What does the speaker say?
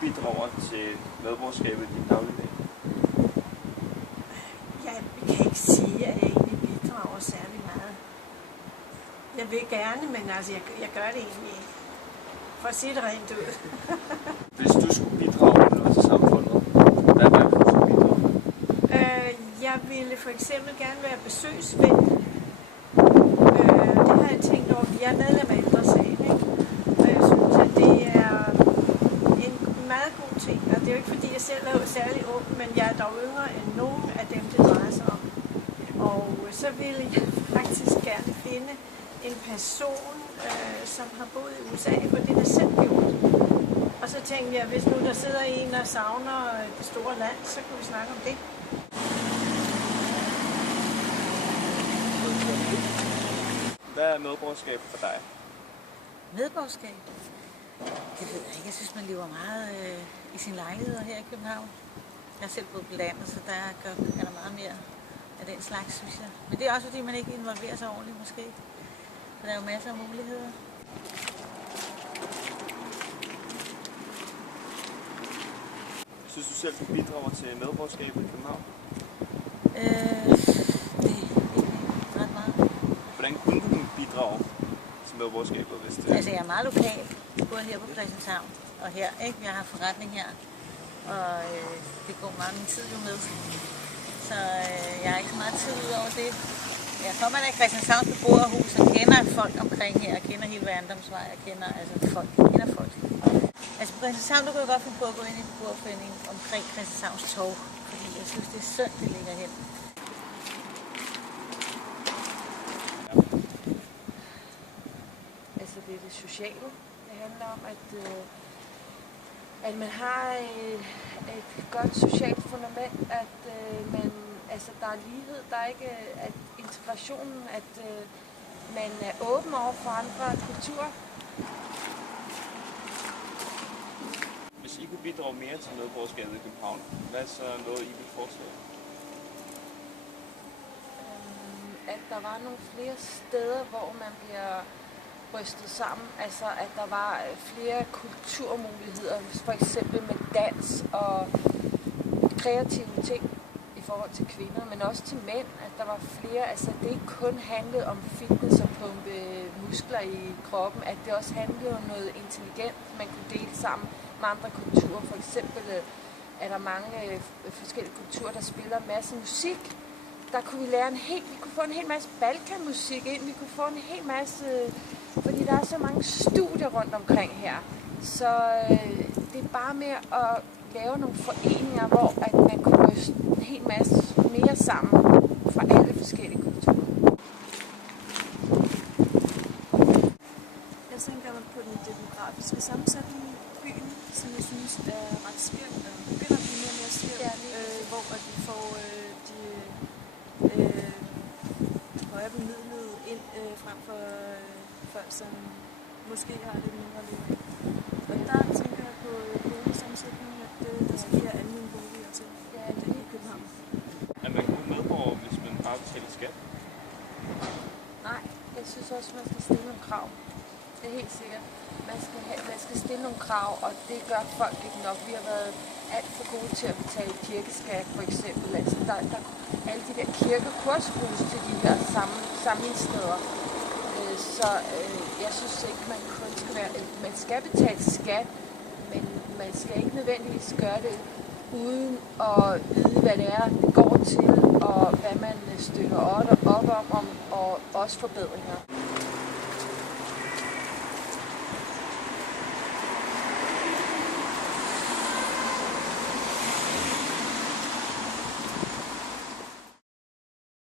bidrager til medborgerskabet i din dagligdag? Jeg kan ikke sige, at jeg egentlig bidrager særlig meget. Jeg vil gerne, men altså, jeg gør det egentlig ikke. For at sige det rent ud. Hvis du skulle bidrage med noget til samfundet, hvad var det, du skulle bidrage med? Jeg ville for eksempel gerne være besøgsven. Det har jeg tænkt over. Jeg er medlem af Ældre Sagen, ikke? Og jeg synes, at det er en meget god ting. Og det er jo ikke, fordi jeg selv er særlig ung, men jeg er dog yngre end nogen af dem, det drejer sig om. Og så ville jeg faktisk gerne finde en person, som har boet i USA, for det har selv gjort. Og så tænkte jeg, hvis nu der sidder en og savner det store land, så kan vi snakke om det. Hvad er medborgerskab for dig? Medborgerskab? Det ved jeg ikke. Jeg synes, man lever meget i sin lejlighed her i København. Jeg har selv boet på landet, så der er der meget mere af den slags, synes jeg. Men det er også, fordi man ikke involverer sig ordentligt, måske. Så der er jo masser af muligheder. Synes du selv, du bidrager til medborgerskabet i København? Det er ret meget. Hvordan kunne du bidrage til medborgerskabet, hvis det... Altså, jeg er meget lokal, både her på Christianshavn og her, ikke? Jeg har forretning her, og det går meget min tid jo med. Så jeg har ikke så meget tid ud over det. Jeg kommer af Christianshavns beboerhus og kender folk omkring her. Jeg kender hele Værndomsvej. Jeg kender folk. Altså på Christianshavn, du kan jo godt finde på at gå ind i en beboerforening omkring Christianshavns Torv. Fordi jeg synes, det er synd, det ligger hen. Altså det er det sociale. Det handler om, at man har et godt socialt fundament, at altså, der er lighed, der er ikke at integrationen, at man er åben over for andre kulturer. Hvis I kunne bidrage mere til medborgerskabet i København, hvad er så noget, I vil foreslå? At der var nogle flere steder, hvor man bliver rystet sammen. Altså at der var flere kulturmuligheder, for eksempel med dans og kreative ting i forhold til kvinder, men også til mænd, at der var flere, altså det ikke kun handlede om fitness og pumpe muskler i kroppen, at det også handlede om noget intelligent, man kunne dele sammen med andre kulturer. For eksempel er der mange forskellige kulturer, der spiller en masse musik. Der kunne vi kunne få en hel masse balkanmusik ind, vi kunne få en hel masse, fordi der er så mange studier rundt omkring her. Så det er bare med at lave nogle foreninger, hvor at man kunne ryste en hel masse mere sammen fra alle forskellige kulturer. Jeg tænker på den demografiske sammensætning i byen, som jeg synes er ret skæv, og begynder at blive mere og mere skæv, hvor at vi får de højere bemidlede ind frem for folk, som måske har lidt mindre liv. Og der tænker jeg på boligsammensætningen, at der skal flere almene boliger til i København. Er man god medborger, hvis man bare betaler skat? Nej, jeg synes også, man skal stille nogle krav. Det er helt sikkert. Man skal stille nogle krav, og det gør folk ikke nok. Vi har været alt for gode til at betale kirkeskat, for eksempel. Altså, alle de der kirker kunne også bruges til de her samlingssteder. Så jeg synes ikke, man skal betale skat, men man skal ikke nødvendigvis gøre det uden at vide, hvad det er, det går til, og hvad man støtter op om, og også forbedringer.